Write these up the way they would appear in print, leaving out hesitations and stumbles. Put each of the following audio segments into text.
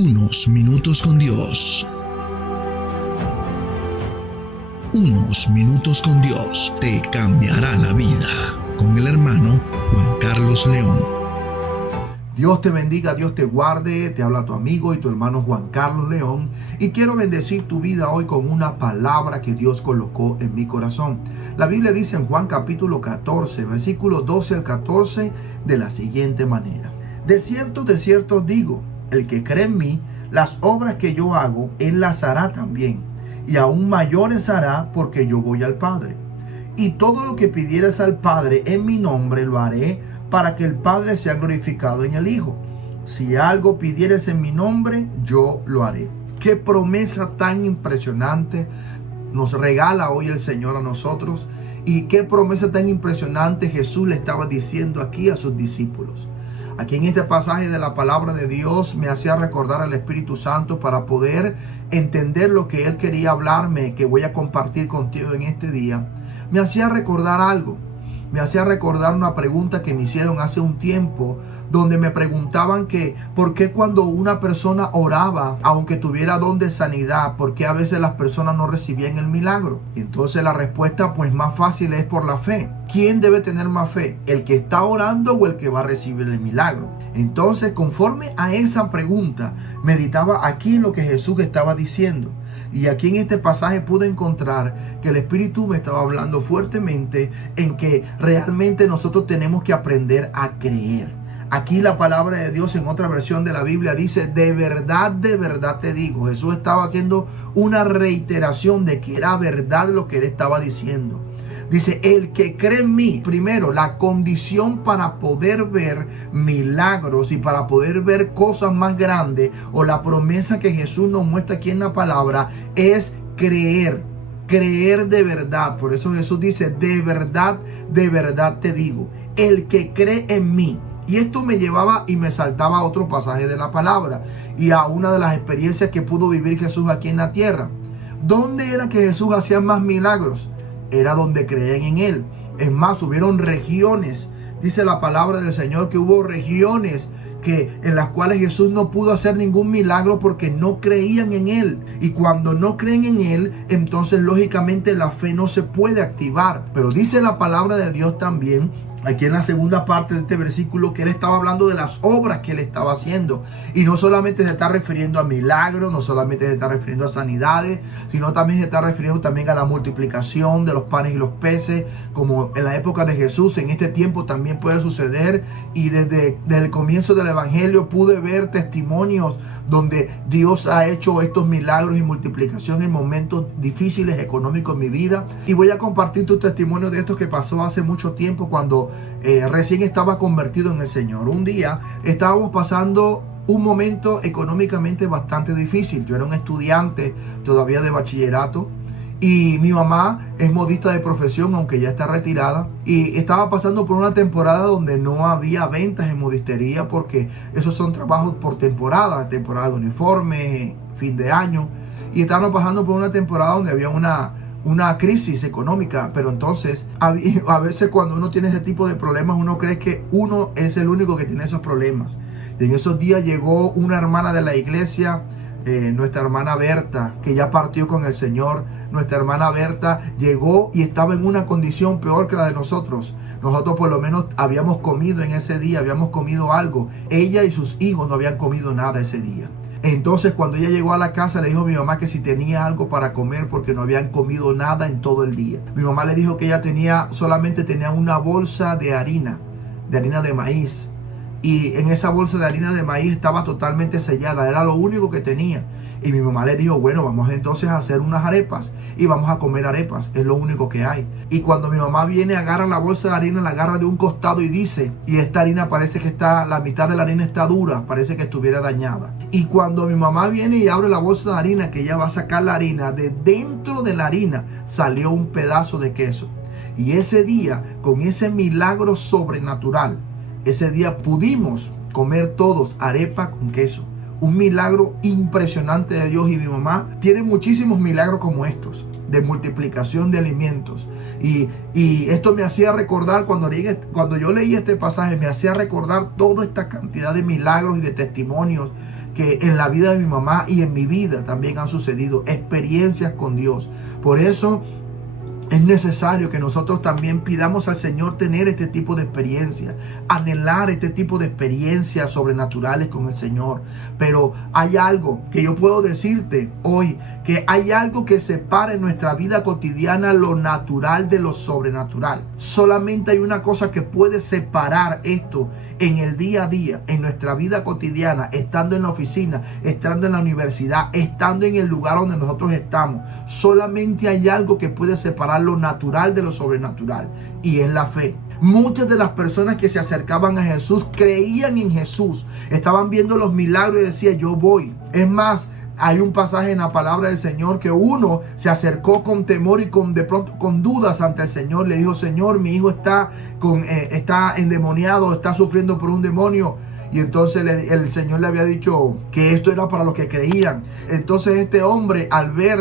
Unos minutos con Dios. Unos minutos con Dios te cambiará la vida. Con el hermano Juan Carlos León. Dios te bendiga, Dios te guarde. Te habla tu amigo y tu hermano Juan Carlos León. Y quiero bendecir tu vida hoy con una palabra que Dios colocó en mi corazón. La Biblia dice en Juan capítulo 14, versículos 12 al 14, de la siguiente manera. De cierto os digo, el que cree en mí, las obras que yo hago, él las hará también. Y aún mayores hará, porque yo voy al Padre. Y todo lo que pidieras al Padre en mi nombre lo haré, para que el Padre sea glorificado en el Hijo. Si algo pidieres en mi nombre, yo lo haré. Qué promesa tan impresionante nos regala hoy el Señor a nosotros. Y qué promesa tan impresionante Jesús le estaba diciendo aquí a sus discípulos. Aquí en este pasaje de la palabra de Dios me hacía recordar al Espíritu Santo para poder entender lo que Él quería hablarme, que voy a compartir contigo en este día. Me hacía recordar algo. Me hacía recordar una pregunta que me hicieron hace un tiempo, donde me preguntaban que por qué cuando una persona oraba, aunque tuviera don de sanidad, por qué a veces las personas no recibían el milagro. Y entonces la respuesta pues más fácil es por la fe. ¿Quién debe tener más fe? ¿El que está orando o el que va a recibir el milagro? Entonces, conforme a esa pregunta, meditaba aquí en lo que Jesús estaba diciendo. Y aquí en este pasaje pude encontrar que el Espíritu me estaba hablando fuertemente en que realmente nosotros tenemos que aprender a creer. Aquí la palabra de Dios en otra versión de la Biblia dice, de verdad te digo. Jesús estaba haciendo una reiteración de que era verdad lo que él estaba diciendo. Dice, el que cree en mí, primero, la condición para poder ver milagros y para poder ver cosas más grandes, o la promesa que Jesús nos muestra aquí en la palabra, es creer. Creer de verdad. Por eso Jesús dice, de verdad te digo. El que cree en mí. Y esto me llevaba y me saltaba a otro pasaje de la palabra y a una de las experiencias que pudo vivir Jesús aquí en la tierra. ¿Dónde era que Jesús hacía más milagros? Era donde creían en él. Es más, hubieron regiones. Dice la palabra del Señor que hubo regiones en las cuales Jesús no pudo hacer ningún milagro porque no creían en él. Y cuando no creen en él, entonces lógicamente la fe no se puede activar. Pero dice la palabra de Dios también, aquí en la segunda parte de este versículo, que él estaba hablando de las obras que él estaba haciendo. Y no solamente se está refiriendo a milagros, no solamente se está refiriendo a sanidades, sino también se está refiriendo también a la multiplicación de los panes y los peces, como en la época de Jesús. En este tiempo también puede suceder. Y desde el comienzo del evangelio pude ver testimonios donde Dios ha hecho estos milagros y multiplicación en momentos difíciles económicos en mi vida. Y voy a compartir tu testimonio de esto que pasó hace mucho tiempo cuando recién estaba convertido en el Señor. Un día estábamos pasando un momento económicamente bastante difícil. Yo era un estudiante todavía de bachillerato y mi mamá es modista de profesión, aunque ya está retirada, y estaba pasando por una temporada donde no había ventas en modistería porque esos son trabajos por temporada de uniforme, fin de año, y estábamos pasando por una temporada donde había una crisis económica. Pero entonces a veces cuando uno tiene ese tipo de problemas, uno cree que uno es el único que tiene esos problemas. Y en esos días llegó una hermana de la iglesia, nuestra hermana Berta, que ya partió con el Señor. Nuestra hermana Berta llegó y estaba en una condición peor que la de nosotros. Nosotros por lo menos habíamos comido en ese día, habíamos comido algo. Ella y sus hijos no habían comido nada ese día. Entonces cuando ella llegó a la casa, le dijo a mi mamá que si tenía algo para comer porque no habían comido nada en todo el día. Mi mamá le dijo que ella solamente tenía una bolsa de harina de maíz. Y en esa bolsa de harina de maíz estaba totalmente sellada, era lo único que tenía. Y mi mamá le dijo, bueno, vamos entonces a hacer unas arepas y vamos a comer arepas, es lo único que hay. Y cuando mi mamá viene, agarra la bolsa de harina, la agarra de un costado y dice, y esta harina parece que la mitad de la harina está dura, parece que estuviera dañada. Y cuando mi mamá viene y abre la bolsa de harina, que ella va a sacar la harina, de dentro de la harina salió un pedazo de queso. Y ese día, con ese milagro sobrenatural, ese día pudimos comer todos arepa con queso. Un milagro impresionante de Dios. Y mi mamá tiene muchísimos milagros como estos, de multiplicación de alimentos. Y esto me hacía recordar, cuando yo leí este pasaje, me hacía recordar toda esta cantidad de milagros y de testimonios que en la vida de mi mamá y en mi vida también han sucedido experiencias con Dios. Por eso es necesario que nosotros también pidamos al Señor tener este tipo de experiencia, anhelar este tipo de experiencias sobrenaturales con el Señor. Pero hay algo que yo puedo decirte hoy, que hay algo que separa en nuestra vida cotidiana lo natural de lo sobrenatural. Solamente hay una cosa que puede separar esto en el día a día, en nuestra vida cotidiana, estando en la oficina, estando en la universidad, estando en el lugar donde nosotros estamos. Solamente hay algo que puede separar lo natural de lo sobrenatural, y es la fe. Muchas de las personas que se acercaban a Jesús creían en Jesús, estaban viendo los milagros y decían: yo voy. Es más, hay un pasaje en la palabra del Señor que uno se acercó con temor y de pronto con dudas ante el Señor. Le dijo: Señor, mi hijo está endemoniado, está sufriendo por un demonio. Y entonces el Señor le había dicho que esto era para los que creían. Entonces este hombre, al ver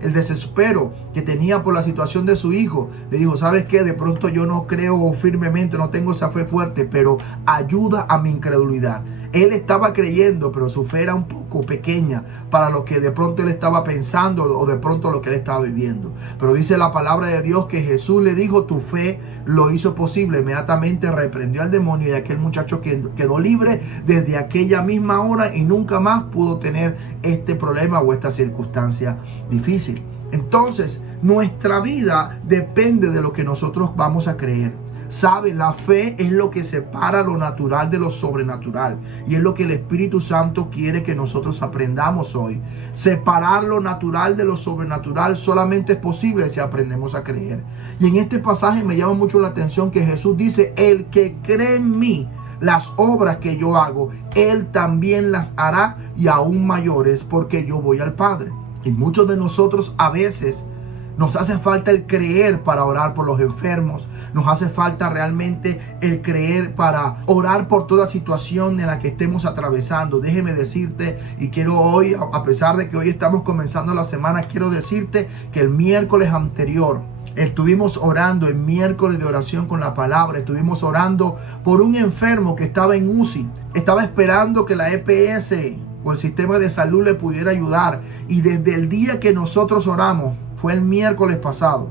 el desespero que tenía por la situación de su hijo, le dijo: ¿sabes qué? De pronto yo no creo firmemente, no tengo esa fe fuerte, pero ayuda a mi incredulidad. Él estaba creyendo, pero su fe era un poco pequeña para lo que de pronto él estaba pensando o de pronto lo que él estaba viviendo. Pero dice la palabra de Dios que Jesús le dijo: tu fe lo hizo posible. Inmediatamente reprendió al demonio y aquel muchacho quedó libre desde aquella misma hora y nunca más pudo tener este problema o esta circunstancia difícil. Entonces, nuestra vida depende de lo que nosotros vamos a creer. ¿Sabe? La fe es lo que separa lo natural de lo sobrenatural. Y es lo que el Espíritu Santo quiere que nosotros aprendamos hoy. Separar lo natural de lo sobrenatural solamente es posible si aprendemos a creer. Y en este pasaje me llama mucho la atención que Jesús dice: el que cree en mí, las obras que yo hago, él también las hará, y aún mayores, porque yo voy al Padre. Y muchos de nosotros a veces nos hace falta el creer para orar por los enfermos. Nos hace falta realmente el creer para orar por toda situación en la que estemos atravesando. Déjeme decirte, y quiero hoy, a pesar de que hoy estamos comenzando la semana, quiero decirte que el miércoles anterior estuvimos orando, el miércoles de oración con la palabra, estuvimos orando por un enfermo que estaba en UCI. Estaba esperando que la EPS o el sistema de salud le pudiera ayudar. Y desde el día que nosotros oramos, fue el miércoles pasado,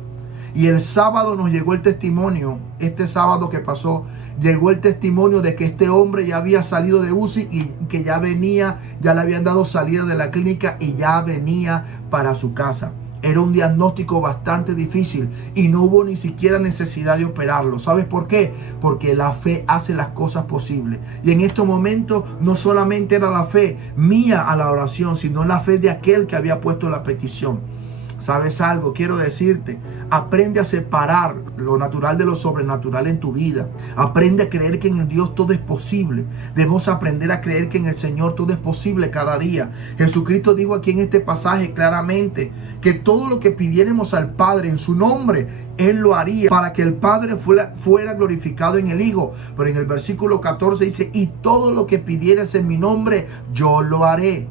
y el sábado nos llegó el testimonio. Este sábado que pasó, llegó el testimonio de que este hombre ya había salido de UCI y que ya le habían dado salida de la clínica y ya venía para su casa. Era un diagnóstico bastante difícil y no hubo ni siquiera necesidad de operarlo. ¿Sabes por qué? Porque la fe hace las cosas posibles. Y en este momento no solamente era la fe mía a la oración, sino la fe de aquel que había puesto la petición. ¿Sabes algo? Quiero decirte, aprende a separar lo natural de lo sobrenatural en tu vida. Aprende a creer que en Dios todo es posible. Debemos aprender a creer que en el Señor todo es posible cada día. Jesucristo dijo aquí en este pasaje claramente que todo lo que pidiéramos al Padre en su nombre, Él lo haría para que el Padre fuera glorificado en el Hijo. Pero en el versículo 14 dice: y todo lo que pidieres en mi nombre, yo lo haré.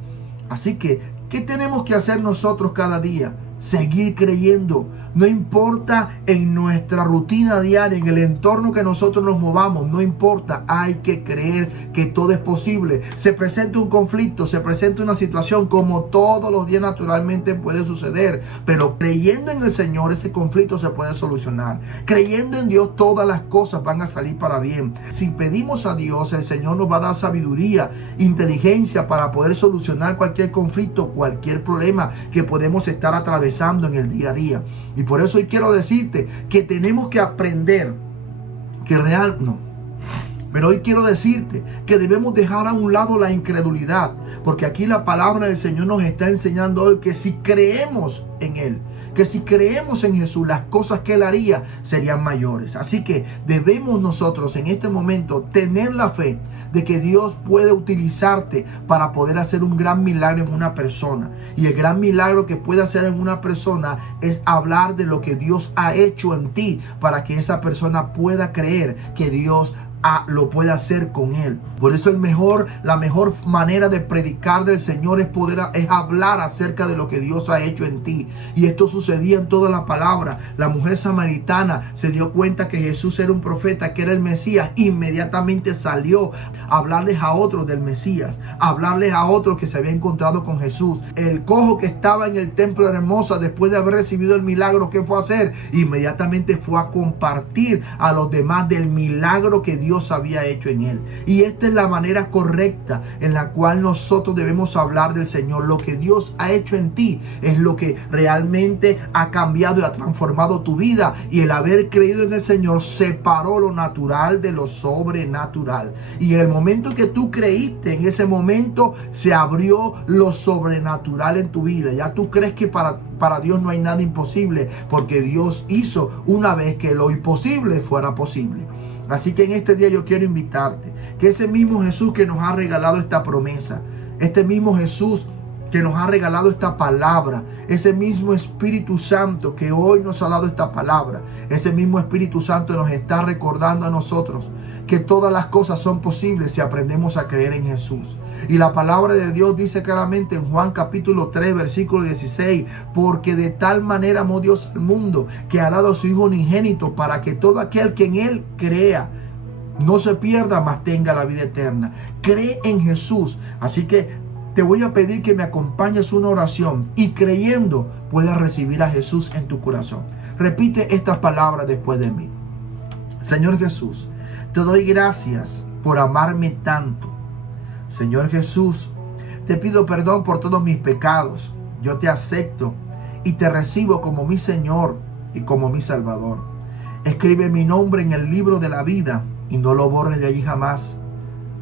Así que, ¿qué tenemos que hacer nosotros cada día? Seguir creyendo. No importa en nuestra rutina diaria, en el entorno que nosotros nos movamos, no importa, hay que creer que todo es posible. Se presenta un conflicto, se presenta una situación, como todos los días naturalmente puede suceder, pero creyendo en el Señor, ese conflicto se puede solucionar. Creyendo en Dios, todas las cosas van a salir para bien. Si pedimos a Dios, el Señor nos va a dar sabiduría, inteligencia para poder solucionar cualquier conflicto, cualquier problema que podemos estar atravesando en el día a día. Y por eso hoy quiero decirte que tenemos que aprender pero hoy quiero decirte que debemos dejar a un lado la incredulidad, porque aquí la palabra del Señor nos está enseñando hoy que si creemos en Él, que si creemos en Jesús, las cosas que Él haría serían mayores. Así que debemos nosotros en este momento tener la fe de que Dios puede utilizarte para poder hacer un gran milagro en una persona. Y el gran milagro que puede hacer en una persona es hablar de lo que Dios ha hecho en ti, para que esa persona pueda creer que Dios lo puede hacer con él. Por eso la mejor manera de predicar del Señor es hablar acerca de lo que Dios ha hecho en ti. Y esto sucedía en toda la palabra. La mujer samaritana se dio cuenta que Jesús era un profeta, que era el Mesías. Inmediatamente salió a hablarles a otros del Mesías, a hablarles a otros que se había encontrado con Jesús. El cojo que estaba en el templo de Hermosa, después de haber recibido el milagro, ¿qué fue a hacer? Inmediatamente fue a compartir a los demás del milagro que Dios había hecho en él. Y esta es la manera correcta en la cual nosotros debemos hablar del Señor. Lo que Dios ha hecho en ti es lo que realmente ha cambiado y ha transformado tu vida. Y el haber creído en el Señor separó lo natural de lo sobrenatural. Y en el momento que tú creíste, en ese momento se abrió lo sobrenatural en tu vida. Ya tú crees que para Dios no hay nada imposible, porque Dios hizo una vez que lo imposible fuera posible. Así que en este día yo quiero invitarte que ese mismo Jesús que nos ha regalado esta promesa, este mismo Jesús que nos ha regalado esta palabra, ese mismo Espíritu Santo que hoy nos ha dado esta palabra, ese mismo Espíritu Santo nos está recordando a nosotros que todas las cosas son posibles si aprendemos a creer en Jesús. Y la palabra de Dios dice claramente en Juan capítulo 3 versículo 16: porque de tal manera amó Dios al mundo, que ha dado a su Hijo unigénito, para que todo aquel que en él crea no se pierda, mas tenga la vida eterna. Cree en Jesús. Así que te voy a pedir que me acompañes una oración y creyendo puedas recibir a Jesús en tu corazón. Repite estas palabras después de mí. Señor Jesús, te doy gracias por amarme tanto. Señor Jesús, te pido perdón por todos mis pecados. Yo te acepto y te recibo como mi Señor y como mi Salvador. Escribe mi nombre en el libro de la vida y no lo borres de allí jamás.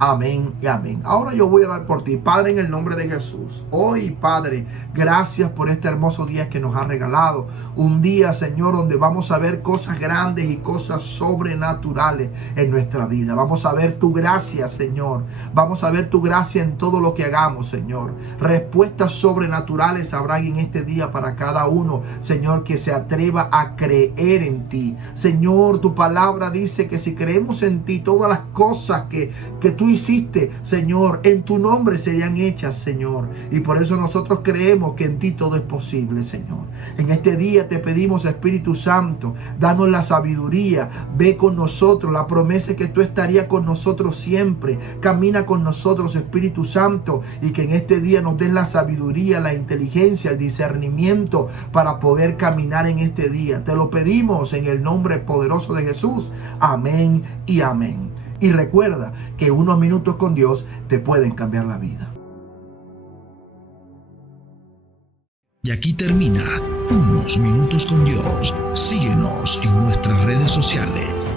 Amén y amén. Ahora yo voy a orar por ti, Padre, en el nombre de Jesús. Hoy, Padre, gracias por este hermoso día que nos ha regalado. Un día, Señor, donde vamos a ver cosas grandes y cosas sobrenaturales en nuestra vida. Vamos a ver tu gracia, Señor. Vamos a ver tu gracia en todo lo que hagamos, Señor. Respuestas sobrenaturales habrá en este día para cada uno, Señor, que se atreva a creer en ti. Señor, tu palabra dice que si creemos en ti, todas las cosas que tú hiciste, Señor, en tu nombre serían hechas, Señor. Y por eso nosotros creemos que en ti todo es posible, Señor. En este día te pedimos, Espíritu Santo, danos la sabiduría. Ve con nosotros. La promesa es que tú estarías con nosotros siempre. Camina con nosotros, Espíritu Santo, y que en este día nos des la sabiduría, la inteligencia, el discernimiento para poder caminar en este día. Te lo pedimos en el nombre poderoso de Jesús. Amén y amén. Y recuerda que unos minutos con Dios te pueden cambiar la vida. Y aquí termina Unos Minutos con Dios. Síguenos en nuestras redes sociales.